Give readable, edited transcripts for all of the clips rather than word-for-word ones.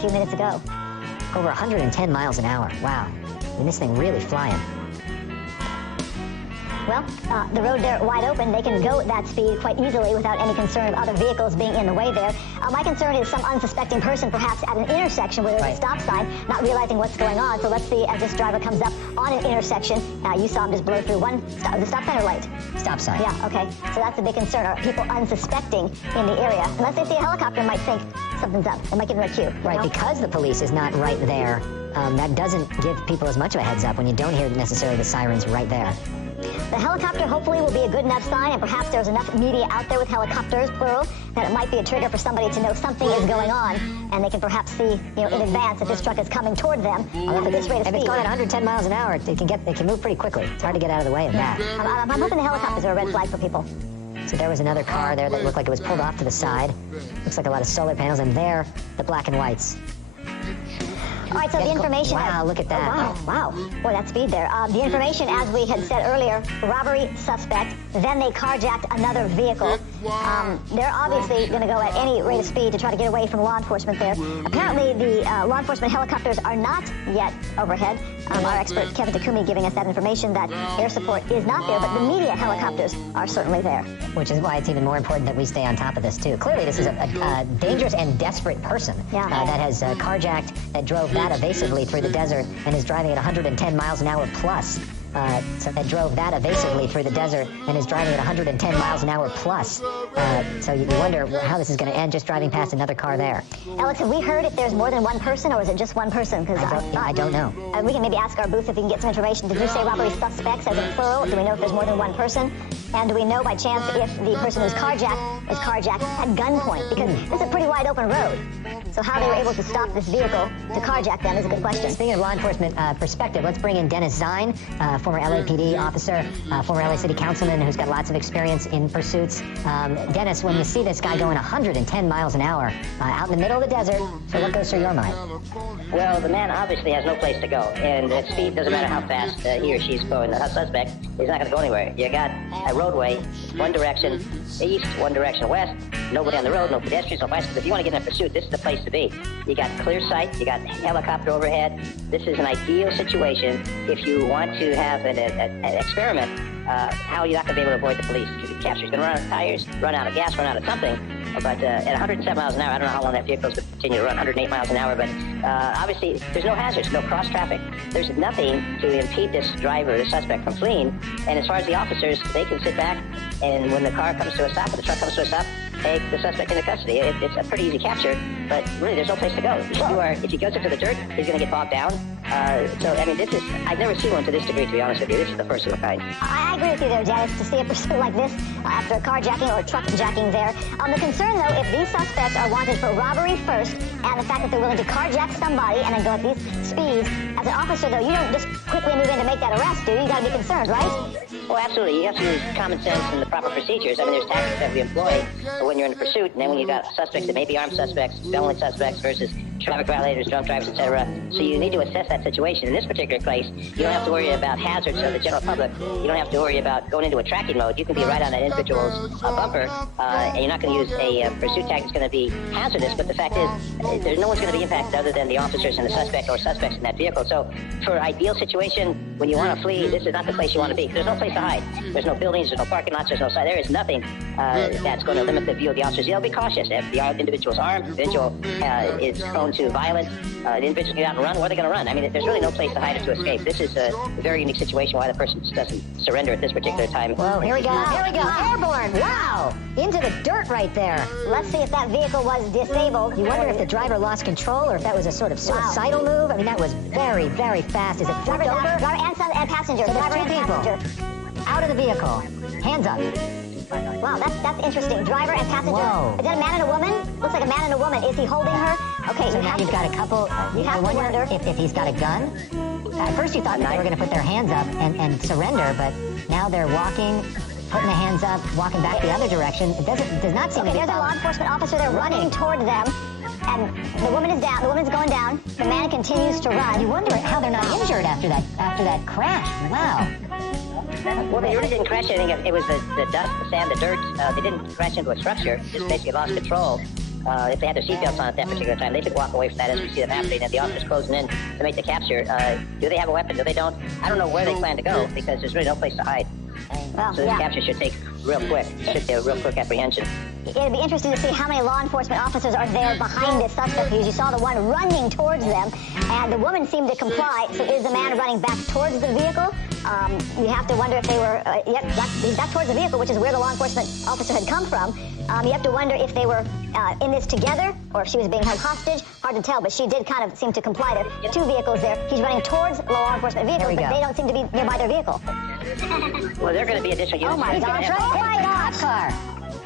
a few minutes ago. Over 110 miles an hour. Wow. I mean, this thing really flying. Well, the road there wide open, they can go at that speed quite easily without any concern of other vehicles being in the way there. My concern is some unsuspecting person perhaps at an intersection where there's a stop sign, not realizing what's going on. So let's see, as this driver comes up on an intersection, you saw him just blow through the stop sign or light? Stop sign. Yeah, okay. So that's a big concern. Are people unsuspecting in the area? Unless they see a helicopter, might think something's up. They might give them a cue. Right, because the police is not right there, that doesn't give people as much of a heads up when you don't hear necessarily the sirens right there. The helicopter hopefully will be a good enough sign, and perhaps there's enough media out there with helicopters, plural, that it might be a trigger for somebody to know something is going on, and they can perhaps see, in advance that this truck is coming toward them at this rate of speed. If it's going at 110 miles an hour, it can move pretty quickly. It's hard to get out of the way of that. I'm hoping the helicopters are a red flag for people. So there was another car there that looked like it was pulled off to the side. Looks like a lot of solar panels, and there, the black and whites. All right, so the information... Wow, look at that. Oh, wow. Boy, that speed there. The information, as we had said earlier, robbery suspect, then they carjacked another vehicle. They're obviously going to go at any rate of speed to try to get away from law enforcement there. Apparently, the law enforcement helicopters are not yet overhead. Our expert, Kevin Takumi, giving us that information that air support is not there, but the media helicopters are certainly there. Which is why it's even more important that we stay on top of this, too. Clearly, this is a dangerous and desperate person that has carjacked, that drove that evasively through the desert and is driving at 110 miles an hour plus. So that drove that evasively through the desert and is driving at 110 miles an hour plus. So you wonder how this is going to end, just driving past another car there. Alex, have we heard if there's more than one person, or is it just one person? Because I don't know. We can maybe ask our booth if we can get some information. Did you say robbery suspects as in plural? Do we know if there's more than one person? And do we know by chance if the person who's carjacked was carjacked at gunpoint? Because this is a pretty wide open road. So how they were able to stop this vehicle to carjack them is a good question. Speaking of law enforcement perspective, let's bring in Dennis Zine, former LAPD officer, former LA City Councilman who's got lots of experience in pursuits. Dennis, when you see this guy going 110 miles an hour out in the middle of the desert, so what goes through your mind? Well, the man obviously has no place to go, and at speed doesn't matter how fast he or she's going. The suspect is not going to go anywhere. You got a roadway, one direction east, one direction west, nobody on the road, no pedestrians, no bicycles. If you want to get in a pursuit, this is the place to be. You got clear sight, you got helicopter overhead. This is an ideal situation if you want to have an experiment. How you're not going to be able to avoid the police. If you capture, you're going to run out of tires, run out of gas, run out of something. But at 107 miles an hour, I don't know how long that vehicle's going to continue to run, 108 miles an hour, but obviously there's no hazards, no cross traffic. There's nothing to impede this driver, the suspect, from fleeing. And as far as the officers, they can sit back, and when the car comes to a stop, or the truck comes to a stop, take the suspect into custody. It's a pretty easy capture, but really there's no place to go. If he goes into the dirt, he's going to get bogged down. So, I mean, I've never seen one to this degree, to be honest with you. This is the first of a kind. I agree with you there, Dennis, to see a pursuit like this after carjacking or truck jacking there. The concern, though, if these suspects are wanted for robbery first, and the fact that they're willing to carjack somebody and then go at these speeds, as an officer, though, you don't just quickly move in to make that arrest, do you? You got to be concerned, right? Oh, absolutely. You have to use common sense and the proper procedures. I mean, there's tactics that we employ when you're in a pursuit, and then when you got suspects that may be armed suspects, felony suspects versus traffic violators, drunk drivers, etc. So you need to assess that situation. In this particular case, you don't have to worry about hazards of the general public. You don't have to worry about going into a tracking mode. You can be right on that individual's bumper, and you're not going to use a pursuit tactic that's going to be hazardous. But the fact is, there's no one's going to be impacted other than the officers and the suspect or suspects in that vehicle. So for an ideal situation, when you want to flee, this is not the place you want to be. There's no place to hide. There's no buildings, there's no parking lots, there's no side. There is nothing that's going to limit the view of the officers. They'll be cautious. If the individual's armed, the individual is prone to violence, the individuals get out and run, where are they going to run? I mean, there's really no place to hide or to escape. This is a very unique situation why the person just doesn't surrender at this particular time. Whoa, here we go. Here we go. Airborne. Wow. Into the dirt right there. Let's see if that vehicle was disabled. You wonder if the driver lost control or if that was a sort of suicidal move. I mean, that was very, very fast. Is it flipped over? Driver and passenger. So driver there's two and people passenger. out of the vehicle. Hands up. Wow, that's interesting. Driver and passenger. Whoa. Is that a man and a woman? Looks like a man and a woman. Is he holding her? Okay, So now you've got a couple. You have to wonder if he's got a gun. At first you thought that they were going to put their hands up and surrender, but now they're walking, putting the hands up, walking back the other direction. It does not seem to be. There's a law enforcement officer there running toward them, and the woman is down. The woman's going down. The man continues to run. You wonder how they're not injured after that crash. Wow. Well, they really didn't crash anything. It was the dust, the sand, the dirt. They didn't crash into a structure. Just basically lost control. if they had their seatbelts on at that particular time, they could walk away from that as we see them happening, and the officer's closing in to make the capture. Do they have a weapon? Do they don't? I don't know where they plan to go because there's really no place to hide. Well, so this capture should take real quick. It should be a real quick apprehension. It'd be interesting to see how many law enforcement officers are there behind this suspect, because you saw the one running towards them, and the woman seemed to comply. So is the man running back towards the vehicle? You have to wonder if they were, he's back towards the vehicle, which is where the law enforcement officer had come from. You have to wonder if they were in this together, or if she was being held hostage. Hard to tell, but she did kind of seem to comply. There are two vehicles there. He's running towards the law enforcement vehicle, but they don't seem to be nearby their vehicle. Well, they're going to be additional units. Oh my gosh, oh my gosh. Car.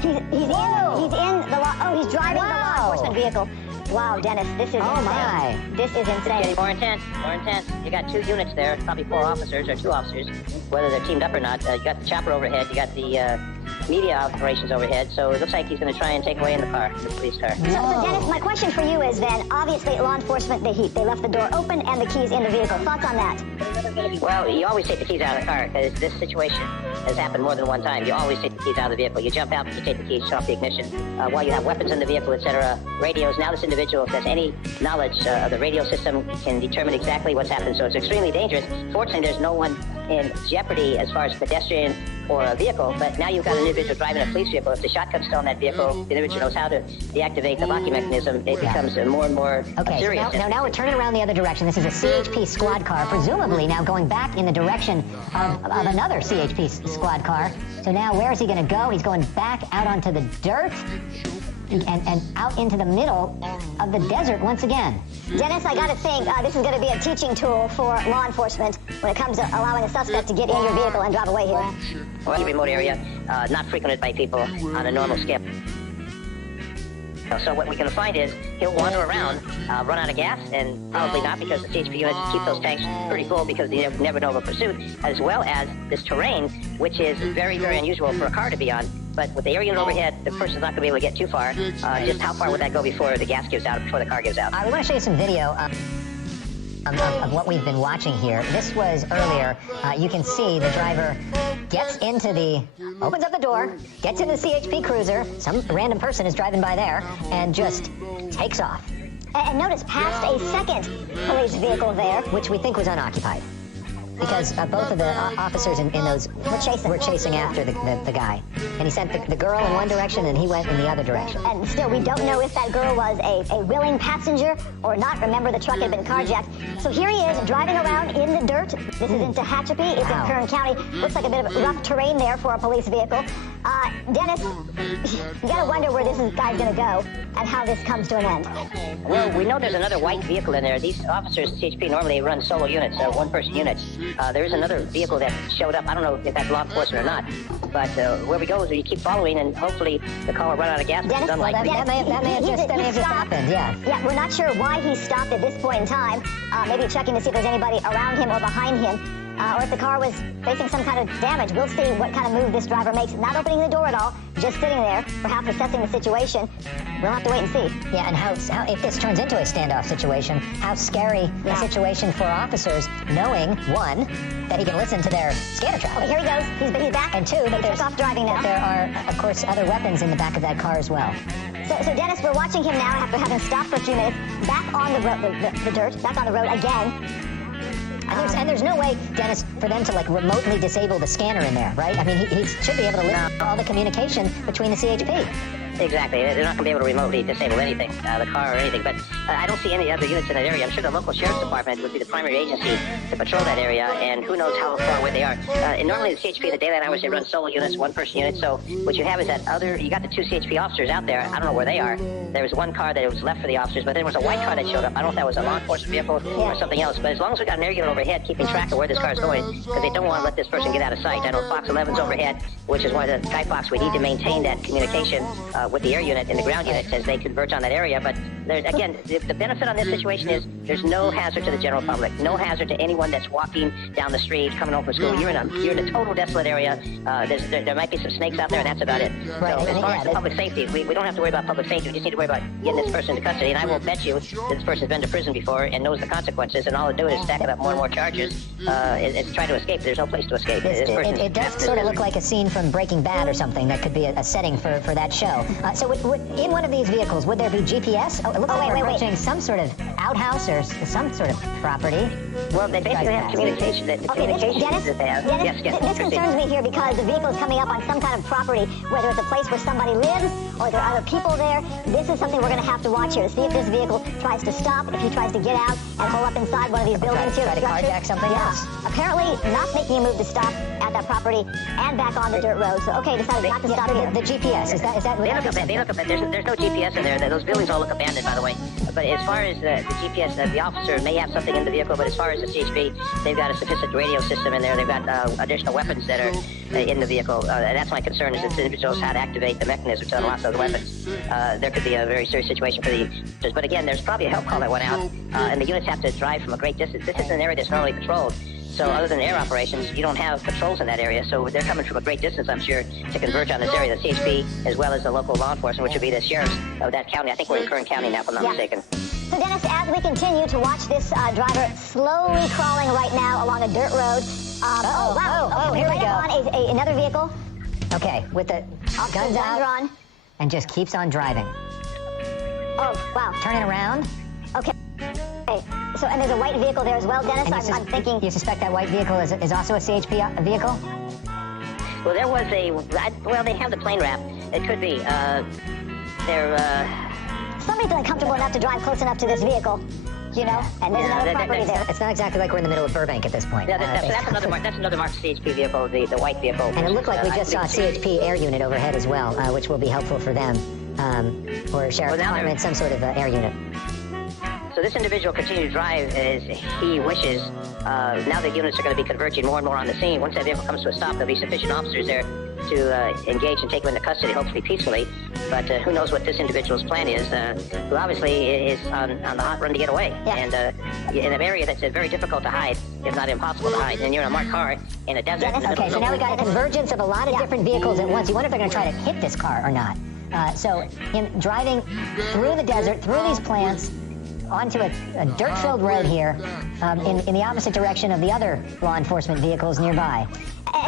He's in the law, he's driving the law enforcement vehicle. Wow, Dennis, this is insane. My. This is It's insane. getting more intense, more intense. You got two units there, probably 4 officers or 2 officers, whether they're teamed up or not. You got the chopper overhead, you got the media operations overhead, so it looks like he's going to try and take away in the car, the police car. So Dennis, my question for you is then, obviously law enforcement, they left the door open and the keys in the vehicle. Thoughts on that? Well, you always take the keys out of the car, because this situation has happened more than one time. You always take the keys out of the vehicle. You jump out, you take the keys, shut off the ignition. While you have weapons in the vehicle, etc., radios, now this individual, if has any knowledge of the radio system, can determine exactly what's happened, so it's extremely dangerous. Fortunately, there's no one in jeopardy as far as pedestrian or a vehicle, but now you've got an individual driving a police vehicle. If the shotgun's still in that vehicle, the individual knows how to deactivate the locking mechanism. It becomes more and more serious. So now we're turning around the other direction. This is a CHP squad car, presumably now going back in the direction of another CHP squad car. So now where is he going to go? He's going back out onto the dirt and out into the middle of the desert once again. Dennis, I got to think this is going to be a teaching tool for law enforcement when it comes to allowing a suspect to get in your vehicle and drive away here. Well, a remote area, not frequented by people on a normal scale. So what we're going to find is he'll wander around, run out of gas, and probably not, because the CHP units keep those tanks pretty full because they never know of a pursuit, as well as this terrain, which is very, very unusual for a car to be on. But with the air unit overhead, the person's not going to be able to get too far. Just how far would that go before the gas gives out, before the car gives out? We want to show you some video of what we've been watching here. This was earlier. You can see the driver gets into opens up the door, gets in the CHP cruiser, some random person is driving by there, and just takes off. And notice, past a second police vehicle there, which we think was unoccupied, because both of the officers in those were chasing after the guy. And he sent the girl in one direction, and he went in the other direction. And still, we don't know if that girl was a willing passenger or not. Remember, the truck had been carjacked. So here he is, driving around in the dirt. This is in CHP. It's in Kern County. Looks like a bit of rough terrain there for a police vehicle. Dennis, you got to wonder where this guy's going to go and how this comes to an end. Well, we know there's another white vehicle in there. These officers, CHP, normally run solo units, one-person units. There is another vehicle that showed up. I don't know if that's law enforcement or not, but where we go is we keep following, and hopefully the car will run out of gas. Dennis, that may have just happened, yeah. Yeah, we're not sure why he stopped at this point in time. Maybe checking to see if there's anybody around him or behind him. Or if the car was facing some kind of damage. We'll see what kind of move this driver makes. Not opening the door at all, just sitting there, perhaps assessing the situation. We'll have to wait and see. Yeah, and how if this turns into a standoff situation, how scary a situation for officers, knowing, one, that he can listen to their scanner traffic. Okay, here he goes. He's back. And two, that there's off driving now. There are, of course, other weapons in the back of that car as well. So Dennis, we're watching him now after having stopped for a few minutes, back on the road, the dirt, back on the road again. And there's no way, Dennis, for them to remotely disable the scanner in there, right? I mean, he should be able to listen to all the communication between the CHP. Exactly. They're not going to be able to remotely disable anything, the car or anything. But I don't see any other units in that area. I'm sure the local sheriff's department would be the primary agency to patrol that area, and who knows how far away they are. And normally the CHP in the daylight hours, they run solo units, one-person units. So what you have is that you got the 2 CHP officers out there. I don't know where they are. There was one car that was left for the officers, but there was a white car that showed up. I don't know if that was a law enforcement vehicle or something else. But as long as we got an air unit overhead keeping track of where this car is going, because they don't want to let this person get out of sight. I know Fox 11's overhead, which is one of the Skyfox. We need to maintain that communication with the air unit and the ground unit as they converge on that area. But Again, the benefit on this situation is there's no hazard to the general public, no hazard to anyone that's walking down the street, coming home from school. You're in a total desolate area. There might be some snakes out there, and that's about it. Right. So as far as the public safety, we don't have to worry about public safety. We just need to worry about getting this person into custody. And I will bet you that this person's been to prison before and knows the consequences, and all they do is stack up more and more charges and try to escape. There's no place to escape. It does sort of look like a scene from Breaking Bad or something that could be a setting for that show. So in one of these vehicles, would there be GPS? Oh, it looks like we're approaching some sort of outhouse or some sort of property. Well, they basically have communication. The communications that they have. Dennis, this concerns me here because the vehicle is coming up on some kind of property, whether it's a place where somebody lives or there are other people there. This is something we're going to have to watch here to see if this vehicle tries to stop, if he tries to get out and hole up inside one of these buildings here. Try to carjack something else. Apparently not making a move to stop at that property and back on the dirt road. So, okay, decided not to stop here. The GPS, is that They look abandoned. There's no GPS in there. Those buildings all look abandoned, by the way. But as far as the GPS, the officer may have something in the vehicle, but as far as the CHP, they've got a sophisticated radio system in there. They've got additional weapons that are in the vehicle. That's my concern, is that the individuals how to activate the mechanism to unlock those weapons. There could be a very serious situation for the... But again, there's probably a help call that went out, and the units have to drive from a great distance. This is an area that's normally patrolled. So other than air operations, you don't have patrols in that area. So they're coming from a great distance, I'm sure, to converge on this area. The CHP, as well as the local law enforcement, which would be the sheriffs of that county. I think we're in Kern County now, if I'm not mistaken. So, Dennis, as we continue to watch this driver slowly crawling right now along a dirt road. Here we go. On another vehicle. Okay, with the guns out drawn. and just keeps on driving. Oh, wow. Turning around. Okay. So, and there's a white vehicle there as well, Dennis. I'm thinking... You suspect that white vehicle is also a CHP vehicle? Well, there was well, they have the plane wrap. It could be. Somebody's uncomfortable enough to drive close enough to this vehicle, you know, and there's another property there. It's not exactly like we're in the middle of Burbank at this point. Yeah, that's another marked CHP vehicle, the white vehicle. And it looked like we just saw a CHP air unit overhead as well, which will be helpful for them, or Sheriff's Department, some sort of air unit. So this individual continued to drive as he wishes. Now the units are going to be converging more and more on the scene. Once that vehicle comes to a stop, there'll be sufficient officers there to engage and take him into custody, hopefully peacefully. But who knows what this individual's plan is, who obviously is on the hot run to get away. Yeah. And in an area that's very difficult to hide, if not impossible to hide. And you're in a marked car in a desert. Okay, so now we got a convergence of a lot of different vehicles at once. You wonder if they're going to try to hit this car or not. So him driving through the desert, through these plants, onto a dirt-filled road here in the opposite direction of the other law enforcement vehicles nearby.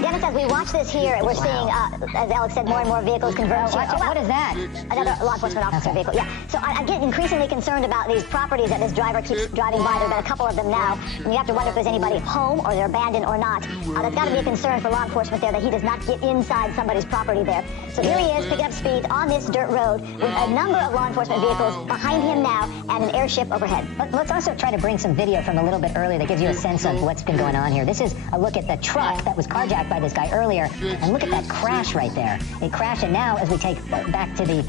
Dennis, as we watch this here, we're seeing, as Alex said, more and more vehicles converge. What is that? Another law enforcement officer vehicle, yeah. So I get increasingly concerned about these properties that this driver keeps driving by. There have been a couple of them now, and you have to wonder if there's anybody home or they're abandoned or not. That's got to be a concern for law enforcement there, that he does not get inside somebody's property there. So here he is, picking up speed on this dirt road with a number of law enforcement vehicles behind him now and an airship overhead. But let's also try to bring some video from a little bit earlier that gives you a sense of what's been going on here. This is a look at the truck that was carjacked by this guy earlier, and look at that crash right there. It crashed, and now as we take back to the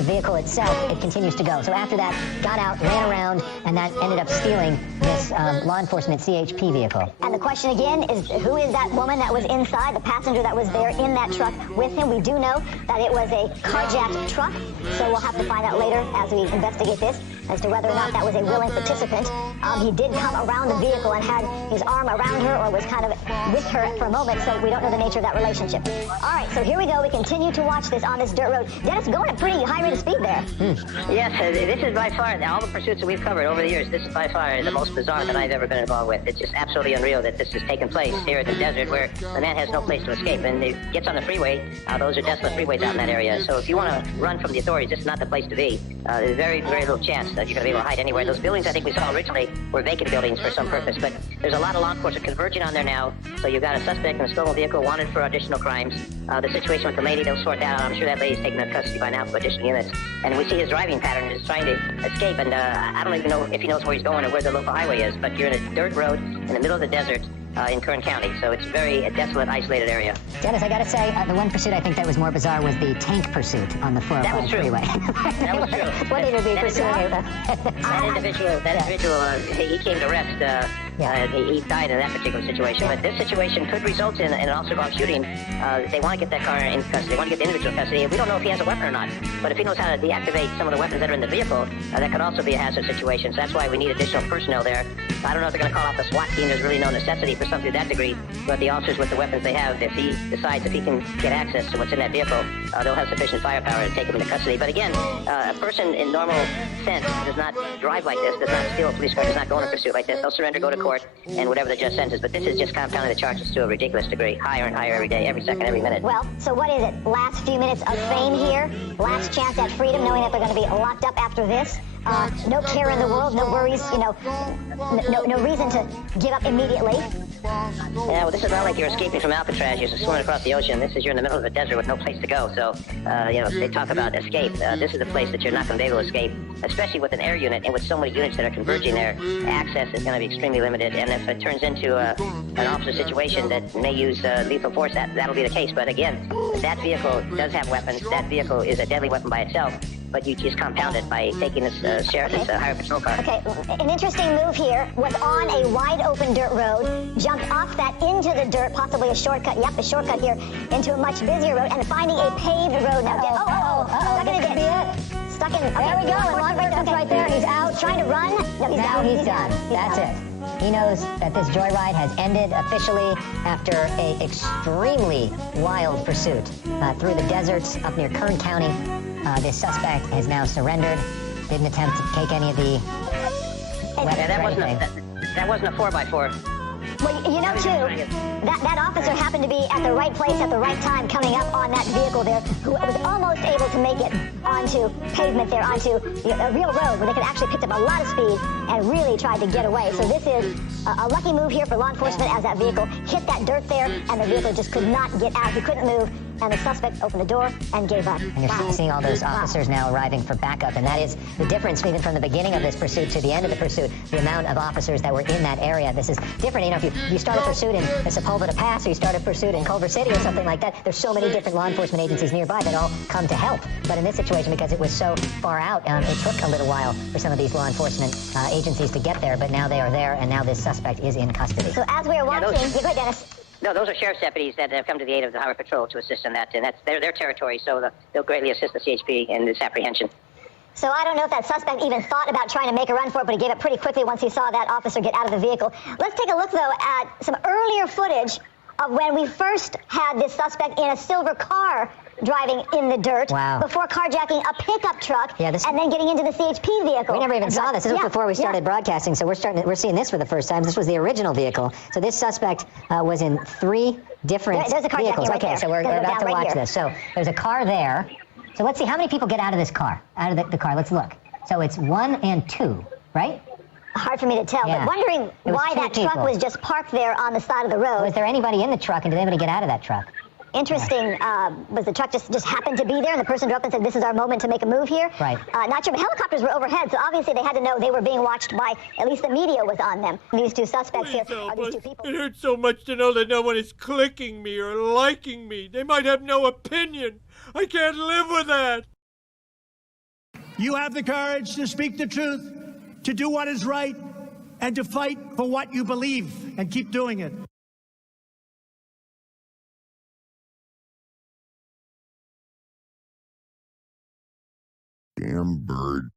vehicle itself, it continues to go. So after that, got out, ran around, and that ended up stealing this law enforcement CHP vehicle. And the question again is, who is that woman that was inside, the passenger that was there in that truck with him? We do know that it was a carjacked truck, so we'll have to find out later as we investigate this as to whether or not that was a willing participant. He did come around the vehicle and had his arm around her or was kind of with her for a moment, so we don't know the nature of that relationship. All right, so here we go. We continue to watch this on this dirt road. Dennis, going at pretty high rate of speed there. Yes, this is by far, all the pursuits that we've covered over the years, this is by far the most bizarre that I've ever been involved with. It's just absolutely unreal that this has taken place here at the desert where the man has no place to escape. And he gets on the freeway. Those are desolate freeways out in that area. So if you want to run from the authorities, this is not the place to be. There's very, very little chance that you're going to be able to hide anywhere. Those buildings I think we saw originally were vacant buildings for some purpose, but there's a lot of law enforcement converging on there now. So you've got a suspect in a stolen vehicle wanted for additional crimes. The situation with the lady, they'll sort that out. I'm sure that lady's taken into custody by now for additional units. And we see his driving pattern is trying to escape, and I don't even know if he knows where he's going or where the local highway is, but you're in a dirt road in the middle of the desert in Kern County, so it's a very desolate, isolated area. Dennis, I gotta say, the one pursuit I think that was more bizarre was the tank pursuit on the 405 freeway. That was true. What did it be pursuing? That individual, he came to rest He died in that particular situation. But this situation could result in an officer-involved shooting. They want to get that car in custody. They want to get the individual in custody. We don't know if he has a weapon or not. But if he knows how to deactivate some of the weapons that are in the vehicle, that could also be a hazard situation. So that's why we need additional personnel there. I don't know if they're going to call off the SWAT team. There's really no necessity for something to that degree. But the officers with the weapons they have, if he decides if he can get access to what's in that vehicle, they'll have sufficient firepower to take him into custody. But again, a person in normal sense does not drive like this, does not steal a police car, does not go in a pursuit like this. They'll surrender, go to court, and whatever the judge sentences. But this is just compounding the charges to a ridiculous degree, higher and higher every day, every second, every minute. Well, so what is it? Last few minutes of fame here? Last chance at freedom, knowing that they're going to be locked up after this? No care in the world, no worries, you know, no reason to give up immediately. Yeah, well, this is not like you're escaping from Alcatraz. You're swimming across the ocean. This is you're in the middle of a desert with no place to go. So, you know, they talk about escape. This is a place that you're not going to be able to escape, especially with an air unit and with so many units that are converging there. Access is going to be extremely limited. And if it turns into an officer situation that may use lethal force, that'll be the case. But again, that vehicle does have weapons. That vehicle is a deadly weapon by itself. But you just compound it by taking this sheriff's hired patrol car. Okay, an interesting move here was on a wide open dirt road, jumped off that into the dirt, possibly a shortcut. Yep, a shortcut here into a much busier road, and finding a paved road now. Stuck in a ditch. Stuck in. Okay, there we go. And one person's right there. He's out. Trying to run. No, he's now out. He's done. That's it. He knows that this joyride has ended officially after an extremely wild pursuit through the deserts up near Kern County. This suspect has now surrendered. Didn't attempt to take any of the weapons. Yeah, that wasn't a 4x4. Well, you know, too, that officer happened to be at the right place at the right time coming up on that vehicle there, who was almost able to make it onto pavement there, onto a real road where they could actually picked up a lot of speed and really tried to get away. So this is a lucky move here for law enforcement as that vehicle hit that dirt there and the vehicle just could not get out. He couldn't move, and the suspect opened the door and gave up. And you're seeing all those officers now arriving for backup, and that is the difference even from the beginning of this pursuit to the end of the pursuit, the amount of officers that were in that area. This is different. You know, if you start a pursuit in Sepulveda Pass or you start a pursuit in Culver City or something like that, there's so many different law enforcement agencies nearby that all come to help. But in this situation, because it was so far out, it took a little while for some of these law enforcement agencies to get there, but now they are there, and now this suspect is in custody. So as we are watching, go ahead, Dennis. No, those are sheriff's deputies that have come to the aid of the Highway Patrol to assist in that, and that's their territory, so they'll greatly assist the CHP in this apprehension. So I don't know if that suspect even thought about trying to make a run for it, but he gave up pretty quickly once he saw that officer get out of the vehicle. Let's take a look, though, at some earlier footage of when we first had this suspect in a silver car driving in the dirt before carjacking a pickup truck and then getting into the CHP vehicle. We never even saw this. This was before we started broadcasting, so we're seeing this for the first time. This was the original vehicle. So this suspect was in 3 different vehicles. Right there. So we're about to watch this. So there's a car there. So let's see how many people get out of this car, out of the car. Let's look. So it's 1 and 2, right? Hard for me to tell, but wondering why that truck was just parked there on the side of the road. Was there anybody in the truck, and did anybody get out of that truck? Interesting. Was the truck just happened to be there, and the person drove up and said, "This is our moment to make a move here"? Right. Not sure, but helicopters were overhead, so obviously they had to know they were being watched by, at least the media was on them. These 2 suspects here are these 2 people. It hurts so much to know that no one is clicking me or liking me. They might have no opinion. I can't live with that. You have the courage to speak the truth, to do what is right, and to fight for what you believe, and keep doing it. Damn bird.